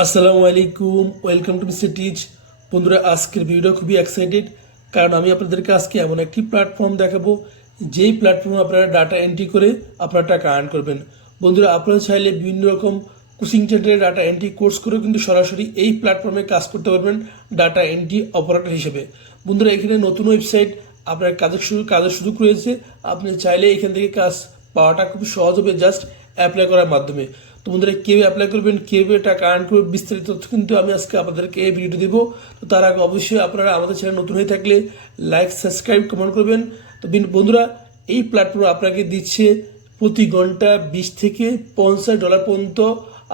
আসসালামু আলাইকুম, welcome to mister teach. বন্ধুরা, আজকের ভিডিওটা খুবই এক্সাইটেড, কারণ আমি আপনাদেরকে আজকে এমন একটি প্ল্যাটফর্ম দেখাবো যেই প্ল্যাটফর্মে আপনারা ডাটা এন্ট্রি করে আপনারা টাকা আর্ন করবেন। বন্ধুরা, আপনারা চাইলে বিভিন্ন রকম কোচিং সেন্টারে ডাটা এন্ট্রি কোর্স করেও কিন্তু সরাসরি এই প্ল্যাটফর্মে কাজ করতে পারবেন ডাটা এন্ট্রি অপারেটর হিসেবে। বন্ধুরা, এখানে নতুন ওয়েবসাইট, আপনার কাজের সুযোগ রয়েছে। আপনি চাইলে এখান থেকে কাজ পাওয়াটা খুব সহজ হবে জাস্ট অ্যাপ্লাই করার মাধ্যমে। তো বন্ধুরা, কেউ অ্যাপ্লাই করবেন, কেউ টাকা আর্ন করবে, বিস্তারিত তথ্য কিন্তু আমি আজকে আপনাদেরকে এই ভিডিও দেবো। তো তার আগে অবশ্যই আপনারা আমাদের চ্যানেল নতুন হয়ে থাকলে লাইক, সাবস্ক্রাইব, কমেন্ট করবেন। তো বন্ধুরা, এই প্ল্যাটফর্ম আপনাকে দিচ্ছে প্রতি ঘন্টা $20 থেকে $50 পর্যন্ত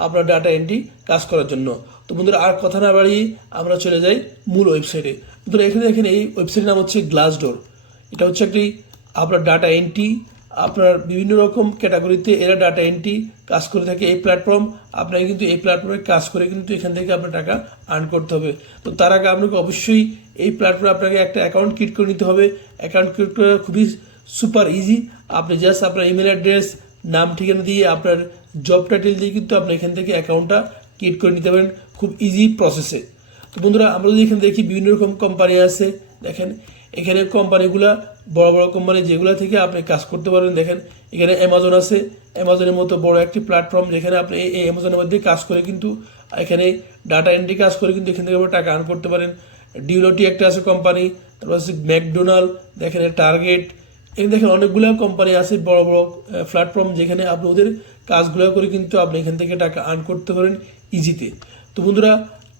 আপনার ডাটা এন্ট্রি কাজ করার জন্য। তো বন্ধুরা, আর কথা না বাড়িয়ে আমরা চলে যাই মূল ওয়েবসাইটে। বন্ধুরা, এখানে দেখেন এই ওয়েবসাইটের নাম হচ্ছে গ্লাসডোর। এটা হচ্ছে একটি আপনার ডাটা এন্ট্রি, আপনার বিভিন্ন রকম ক্যাটাগরিতে এরা ডাটা এন্ট্রি কাজ করে থাকে এই প্ল্যাটফর্ম। আপনাকে কিন্তু এই প্ল্যাটফর্মে কাজ করে কিন্তু এখান থেকে আপনার টাকা আর্ন করতে হবে। তো তার আগে আপনাকে অবশ্যই এই প্ল্যাটফর্মে আপনাকে একটা অ্যাকাউন্ট ক্রিয়েট করে নিতে হবে। অ্যাকাউন্ট ক্রিয়েট করা খুবই সুপার ইজি। আপনি জাস্ট আপনার ইমেল অ্যাড্রেস, নাম, ঠিকানা দিয়ে আপনার জব টাইটেল দিয়ে কিন্তু আপনি এখান থেকে অ্যাকাউন্টটা ক্রিয়েট করে নিতে পারেন খুব ইজি প্রসেসে। তো বন্ধুরা, আমরা যদি এখানে দেখি বিভিন্ন রকম কোম্পানি আছে। দেখেন এখানে কোম্পানিগুলা বড় বড় কোম্পানি যেগুলো থেকে আপনি কাজ করতে পারেন। দেখেন এখানে অ্যামাজন আছে, অ্যামাজনের মতো বড় একটি প্ল্যাটফর্ম, যেখানে আপনি এই অ্যামাজনের মধ্যে কাজ করে কিন্তু এখানে ডাটা এন্ট্রি কাজ করে কিন্তু এখান থেকে আপনি টাকা আর্ন করতে পারেন। ডিউলটি একটা আছে কোম্পানি, তারপর আছে ম্যাকডোনাল্ড, দেখেন টার্গেট। এখানে দেখেন অনেকগুলো কোম্পানি আছে বড় বড় প্ল্যাটফর্ম, যেখানে আপনি ওদের কাজগুলো করে কিন্তু আপনি এখান থেকে টাকা আর্ন করতে পারেন ইজিতে। তো বন্ধুরা,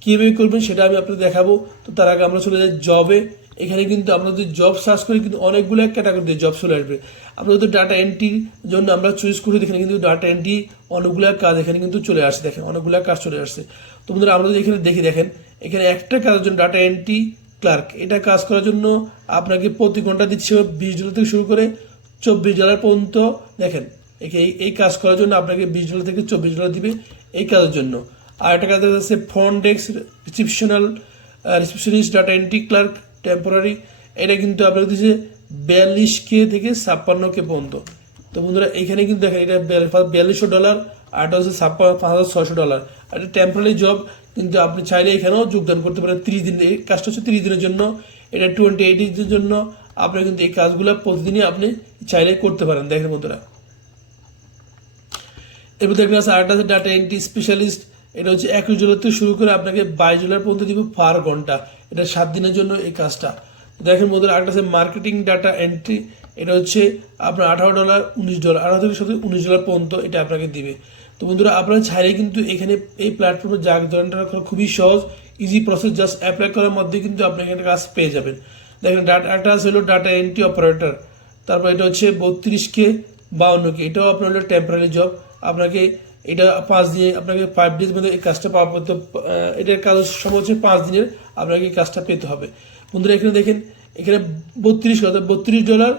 কীভাবে করবেন সেটা আমি আপনাদের দেখাবো। তো তার আগে আমরা চলে যাই জবে। এখানে কিন্তু আমরা যদি জব সার্চ করি কিন্তু অনেকগুলো ক্যাটাগরিতে জব চলে আসবে। আমরা যদি ডাটা এন্ট্রির জন্য আমরা চুজ করি, এখানে কিন্তু ডাটা এন্ট্রি অনেকগুলো কাজ এখানে কিন্তু চলে আসছে। দেখেন অনেকগুলো কাজ চলে আসছে। তো বন্ধুরা, আমরা যদি এখানে দেখি, দেখেন এখানে একটা কাজের জন্য ডাটা এন্ট্রি ক্লার্ক, এটা কাজ করার জন্য আপনাকে প্রতি ঘন্টা দিচ্ছে $20 থেকে শুরু করে $24 পর্যন্ত। দেখেন এই কাজ করার জন্য আপনাকে $20 থেকে $24 দিবে এই কাজের জন্য। আর একটা কাজ আছে front desk receptionist data entry clerk temporary. এটা কিন্তু আপনার দিচ্ছে 42K থেকে 56K পর্যন্ত। তো বন্ধুরা, এখানে কিন্তু দেখেন এটা $4200, আর এটা হচ্ছে $5600। আর এটা টেম্পোরারি জব, কিন্তু আপনি চাইলে এখানেও যোগদান করতে পারেন 30 দিন। এই কাজটা হচ্ছে 30 দিনের জন্য, এটা 28 দিনের জন্য। আপনি কিন্তু এই কাজগুলো প্রতিদিনই আপনি চাইলে করতে পারেন। দেখেন বন্ধুরা, এরপর দেখবেন আছে আরেকটা আছে ডাটা এন্ট্রি স্পেশালিস্ট। এটা হচ্ছে $21 থেকে শুরু করে আপনাকে $22 পর্যন্ত দিব পার ঘন্টা। এটা 7 দিনের জন্য এই কাজটা। দেখেন বন্ধুরা, আরেকটা আছে মার্কেটিং ডাটা এন্ট্রি। এটা হচ্ছে আপনার $18, $19, $18 থেকে $19 পর্যন্ত এটা আপনাকে দিবে। তো বন্ধুরা, আপনারা চাইলে কিন্তু এখানে এই প্ল্যাটফর্মে জয়েন করা খুবই সহজ, ইজি প্রসেস। জাস্ট অ্যাপ্লাই করার মধ্যে কিন্তু আপনি এখানে কাজ পেয়ে যাবেন। দেখেন একটা আছে হলো ডাটা এন্ট্রি অপারেটর। তারপর এটা হচ্ছে 32K 52K, এটাও আপনার হলো টেম্পোরারি জব। আপনাকে এটা 5 দিনে, আপনাকে 5 ডেজ মধ্যে এই কাজটা পাওয়া পড়তে, এটার কাজ সময় হচ্ছে 5 দিনের, আপনাকে এই কাজটা পেতে হবে। বন্ধুরা, এখানে দেখেন এখানে $32,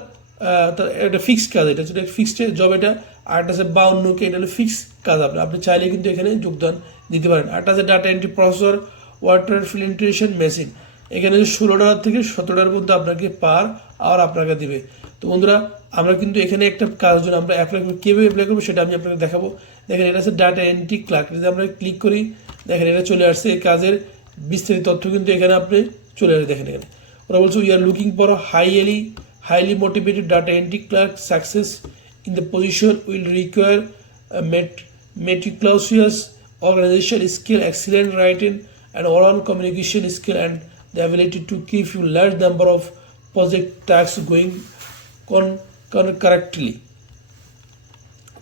এটা ফিক্সড কাজ, এটা হচ্ছে ফিক্সড জব এটা। আর একটা আছে 52K, এটা হলো ফিক্সড কাজ। আপনি চাইলে কিন্তু এখানে যোগদান দিতে পারেন। আরেকটা আছে data entry processor water filtration machine. এখানে $16 থেকে $17 পর্যন্ত আপনাকে পার আওয়ার আপনাকে দিবে। তো বন্ধুরা, আমরা কিন্তু এখানে একটা কাজের জন্য আমরা অ্যাপ্লাই করবো, কীভাবে অ্যাপ্লাই করবো সেটা আমি আপনাকে দেখাবো। দেখেন এটা আছে ডাটা এন্ট্রি ক্লার্ক। যদি আমরা ক্লিক করি, দেখেন এটা চলে আসছে। এই কাজের বিস্তারিত তথ্য কিন্তু এখানে আপনি চলে আসে। দেখেন এখানে ওরা বলছে we are looking for highly motivated data entry clerk success in the position will require meticulous organization skill, excellent writing and oral communication skill, and the ability to keep a large number of project tasks going correctly.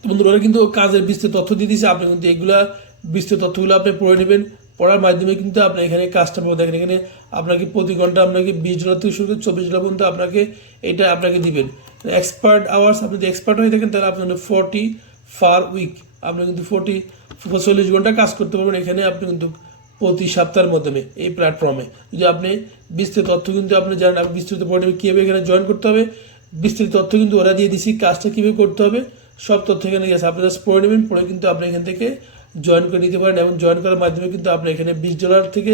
বন্ধুরা, ওরা কিন্তু কাজের বিস্তৃত তথ্য দিয়ে দিচ্ছে। আপনি কিন্তু এগুলা বিস্তৃত তথ্যগুলো আপনি পড়ে নেবেন। পড়ার মাধ্যমে কিন্তু আপনি এখানে কাজটা পাবেন। দেখেন এখানে আপনাকে প্রতি ঘন্টা আপনাকে $20 থেকে শুরু করে $24 পর্যন্ত আপনাকে এটা আপনাকে দিবেন। এক্সপার্ট আওয়ার্স, আপনি যদি এক্সপার্ট হয়ে থাকেন তাহলে আপনার 40 পার উইক, আপনি কিন্তু 40 ঘন্টা কাজ করতে পারবেন এখানে আপনি কিন্তু প্রতি সপ্তাহের মাধ্যমে এই প্ল্যাটফর্মে। যদি আপনি বিস্তৃত তথ্য কিন্তু আপনি জানেন, আপনি বিস্তৃত পড়ে নেবেন কীভাবে এখানে জয়েন করতে হবে। বিস্তৃত তথ্য কিন্তু ওরা দিয়ে দিচ্ছি, কাজটা কীভাবে করতে হবে সব তথ্য এখানে গেছে। আপনি জাস্ট পড়ে নেবেন, পড়ে কিন্তু আপনি এখান থেকে জয়েন করে নিতে পারেন। এবং জয়েন করার মাধ্যমে কিন্তু আপনি এখানে $20 থেকে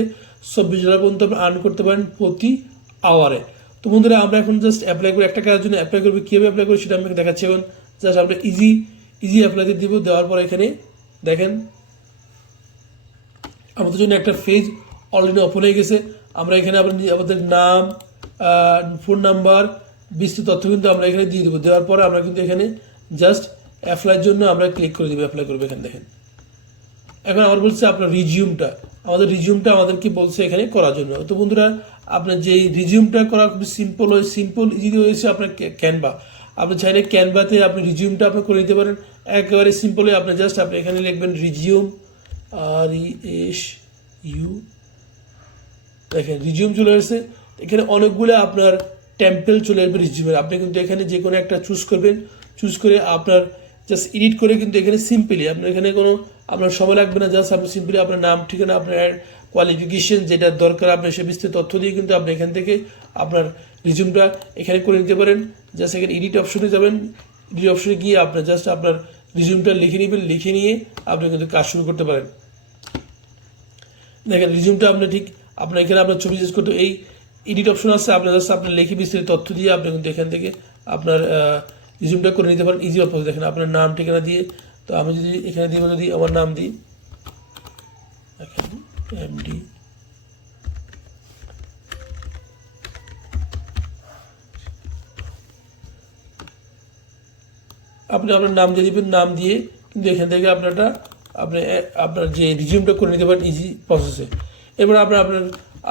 $24 পর্যন্ত আপনি আর্ন করতে পারেন প্রতি আওয়ারে। তো বন্ধুরা, আমরা এখন জাস্ট অ্যাপ্লাই করি, একটা কাজের জন্য অ্যাপ্লাই করবো, কীভাবে অ্যাপ্লাই করি সেটা আমি দেখাচ্ছি। এখন জাস্ট আমরা ইজি অ্যাপ্লাইতে দিব। দেওয়ার পর এখানে দেখেন আমাদের জন্য একটা পেজ অলরেডি ওপেন হয়ে গেছে। আমরা এখানে আমাদের নাম, ফোন নাম্বার, বিস্তৃত তথ্য কিন্তু আমরা এখানে দিয়ে দেবো। দেওয়ার পরে আমরা কিন্তু এখানে জাস্ট অ্যাপ্লাইয়ের জন্য আমরা ক্লিক করে দেবো, অ্যাপ্লাই করবো। এখানে দেখেন এখন আমার বলছে আপনার রিজিউমটা, আমাদের রিজিউমটা আমাদেরকে বলছে এখানে করার জন্য। তো বন্ধুরা, আপনার যে রিজিউমটা করা খুব সিম্পল ইজি হয়েছে আপনার ক্যানভা। আপনি চাইলে ক্যানভাতে আপনি রিজিউমটা আপনি করে নিতে পারেন একেবারে সিম্পলি। আপনি জাস্ট আপনি এখানে লিখবেন রিজিউম, RESU, দেখেন রিজিউম চলে আসছে। এখানে অনেকগুলো আপনার টেম্পেল চলে আসবে রিজিউমের। আপনি কিন্তু এখানে যে কোনো একটা চুজ করবেন, চুজ করে আপনার জাস্ট এডিট করে কিন্তু এখানে সিম্পলি আপনার এখানে কোনো আপনার সময় লাগবে না। জাস্ট আপনি সিম্পলি আপনার নাম, ঠিকানা, আপনার কোয়ালিফিকেশন যেটা দরকার আপনার সে বিস্তৃত তথ্য দিয়ে কিন্তু আপনি এখান থেকে আপনার রিজিউমটা এখানে করে নিতে পারেন। জাস্ট এখানে এডিট অপশনে যাবেন, এডিট অপশনে গিয়ে আপনার জাস্ট আপনার রিজিউমটা লিখে নেবেন। লিখে নিয়ে আপনি কিন্তু কাজ শুরু করতে পারেন। দেখেন রিজিউমটা আপনি ঠিক আপনার এখানে আপনার ছবি চেঞ্জ করতে এই এডিট অপশন আছে। আপনার জাস্ট আপনার লিখে বিস্তারিত তথ্য দিয়ে আপনি কিন্তু এখান থেকে আপনার রিজিউমটা করে নিতে পারেন ইজি অপশন। দেখেন আপনার নাম, ঠিকানা দিয়ে, তো আমি যদি এখানে দিব, যদি আমার নাম দিই MD, আপনি আপনার নাম দিয়ে দিবেন। নাম দিয়ে কিন্তু এখান থেকে আপনার যে রিজিউমটা করে নিতে পারেন ইজি প্রসেসে। এবার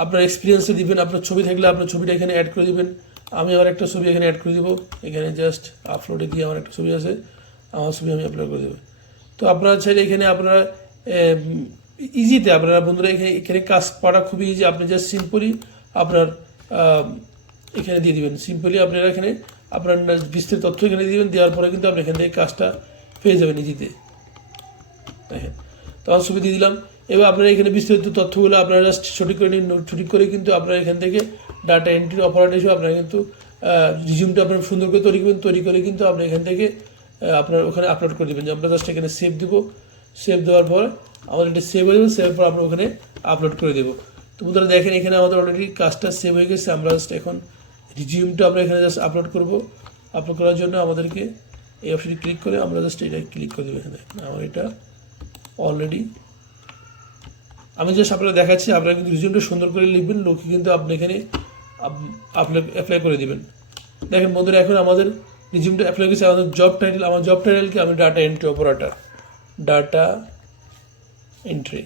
আপনার এক্সপিরিয়েন্সে দিবেন। আপনার ছবি থাকলে আপনার ছবিটা এখানে অ্যাড করে দিবেন। আমি আমার একটা ছবি এখানে অ্যাড করে দিব। এখানে জাস্ট আপলোডে গিয়ে আমার একটা ছবি আছে, আমার ছবি আমি আপলোড করে দেবো। তো আপনারা চাইলে এখানে আপনারা ইজিতে আপনারা বন্ধুরা এখানে কাজ করা খুবই ইজি। আপনি জাস্ট সিম্পলি আপনার এখানে দিয়ে দিবেন। সিম্পলি আপনারা এখানে আপনার বিস্তৃত তথ্য এখানে দিবেন। দেওয়ার পরে কিন্তু আপনি এখান থেকে কাজটা পেয়ে যাবেন ইজিতে। দেখেন তো আমার ছবি দিয়ে দিলাম। এবার আপনারা এখানে বিস্তারিত তথ্যগুলো আপনারা জাস্ট সঠিক করে নিন। সঠিক করে কিন্তু আপনারা এখান থেকে ডাটা এন্ট্রি অপারেটর হিসেবে আপনারা কিন্তু রিজিউমটা আপনার সুন্দর করে তৈরি করবেন। তৈরি করে কিন্তু আপনি এখান থেকে আপনার ওখানে আপলোড করে দেবেন। যে আমরা জাস্ট এখানে সেভ দেবো। সেভ দেওয়ার পর আমাদের এটা সেভ হয়ে যাবে। সেভের পর আমরা ওখানে আপলোড করে দেবো। তো বন্ধুরা দেখেন এখানে আমাদের অলরেডি কাজটা সেভ হয়ে গেছে। আমরা জাস্ট এখন রিজিউমটা আমরা এখানে জাস্ট আপলোড করবো। আপলোড করার জন্য আমাদেরকে এই অপশনে ক্লিক করে আমরা জাস্ট এটা ক্লিক করে দেবো। এখানে আমার এটা অলরেডি আমি জাস্ট আপনারা দেখাচ্ছি। আপনারা কিন্তু রিজিউমটা সুন্দর করে লিখবেন, লোকে কিন্তু আপনি এখানে অ্যাপ্লাই করে দিবেন। দেখেন বন্ধুরা এখন আমাদের রিজিউমটা অ্যাপ্লাই করেছে। আমাদের জব টাইটেল, আমার জব টাইটেলকে আমি data entry operator, data entry.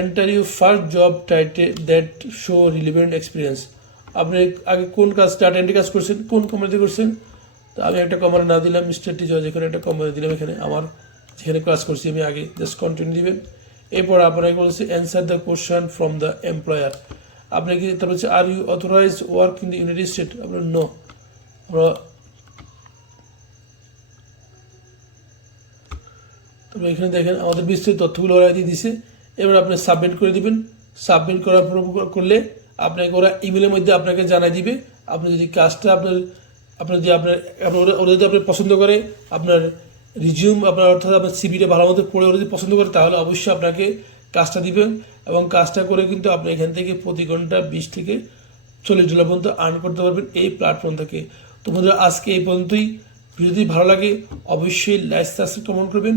Enter you first job title that show relevant experience. আপনি আগে কোন কাজ, ডাটা এন্ট্রি কাজ করছেন, কোন কোম্পানিতে করছেন। তো আমি একটা কোম্পানি না দিলাম, মিস্টার টিচার, যেখানে একটা কোম্পানি দিলাম। এখানে আমার যেখানে কাজ করছি আমি আগে জাস্ট কন্টিনিউ দিবেন। এরপর আপনাকে বলছে answer the question from the employer. আপনি কি তারপর হচ্ছে are you authorize work in the United State. আপনার নো। তবে এখানে দেখেন আমাদের বিস্তৃত তথ্যগুলো ওরা দিয়ে দিছে। এবার আপনি সাবমিট করে দিবেন। সাবমিট করার করলে আপনাকে ওরা ইমেলের মধ্যে আপনাকে জানাই দিবে। আপনি যদি কাজটা ওরা যদি আপনি পছন্দ করে, আপনার রিজিউম আপনার অর্থাৎ আপনার সিভিটা ভালো মতো পড়ে ওরা যদি পছন্দ করে, তাহলে অবশ্যই আপনাকে কাজটা দিবেন। এবং কাজটা করে কিন্তু আপনি এখান থেকে প্রতি ঘন্টা 20 থেকে 40 ডলার পর্যন্ত আর্ন করতে পারবেন এই প্ল্যাটফর্ম থেকে। তো বন্ধুরা আজকে এই পর্যন্তই। যদি ভালো লাগে অবশ্যই লাইক, সাবস্ক্রাইব, কমেন্ট করবেন।